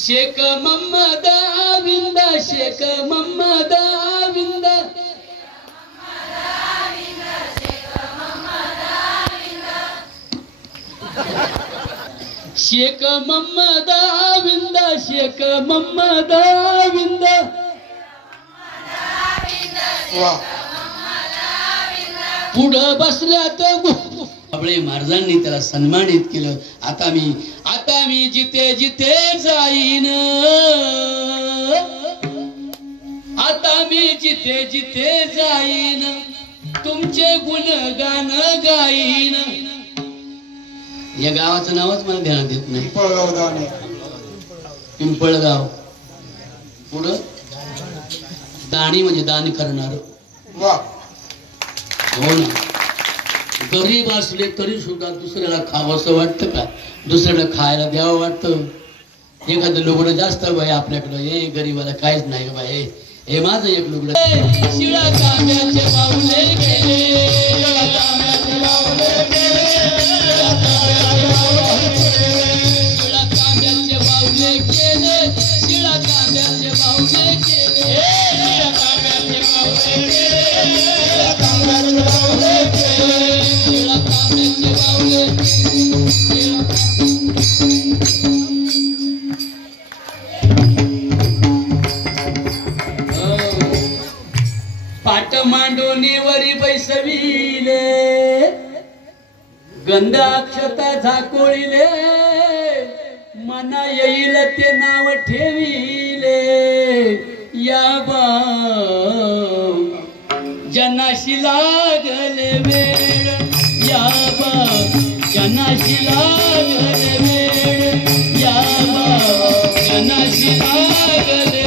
शेख मोहम्मद विंदा शेख मोहम्मद विंदा शेख मोहम्मद विंदा शेख मोहम्मद विंदा पुढं बसल्यात आपले महाराजांनी त्याला सन्मानित केलं. आता मी जिथे जिथे जाईन आता मी जिथे जिथे जाईन तुमचे गुणगान गाईन. या गावाचं नावच मला ध्यानात येत नाही. पिंपळगाव. पुढं दाणी म्हणजे दान करणार. हो ना. गरीब असले तरी सुद्धा दुसऱ्याला खावंसं वाटतं का? दुसऱ्याला खायला द्यावं वाटतं. एखादं लुगडं जास्त बाई आपल्याकडं हे गरीबाला काहीच नाही बाई हे माझं एक लुगडं. शिळा तांब्याचे बाहुले गेले शिळा तांब्याचे बाहुले गेले शिळा तांब्याचे बाहुले गेले शिळा तांब्याचे बाहुले गेले शिळा तांब्याचे बाहुले गेले शिळा तांब्याचे बाहुले गेले शिळा तांब्याचे बाहुले पाट मांडोनीवरी बैसविले गंध अक्षता झाकोळीले मना येईल ते नाव ठेविले या बा जनाशी लागले वेळ या बा जनाशी लागले वेळ या बा जनाशी लागले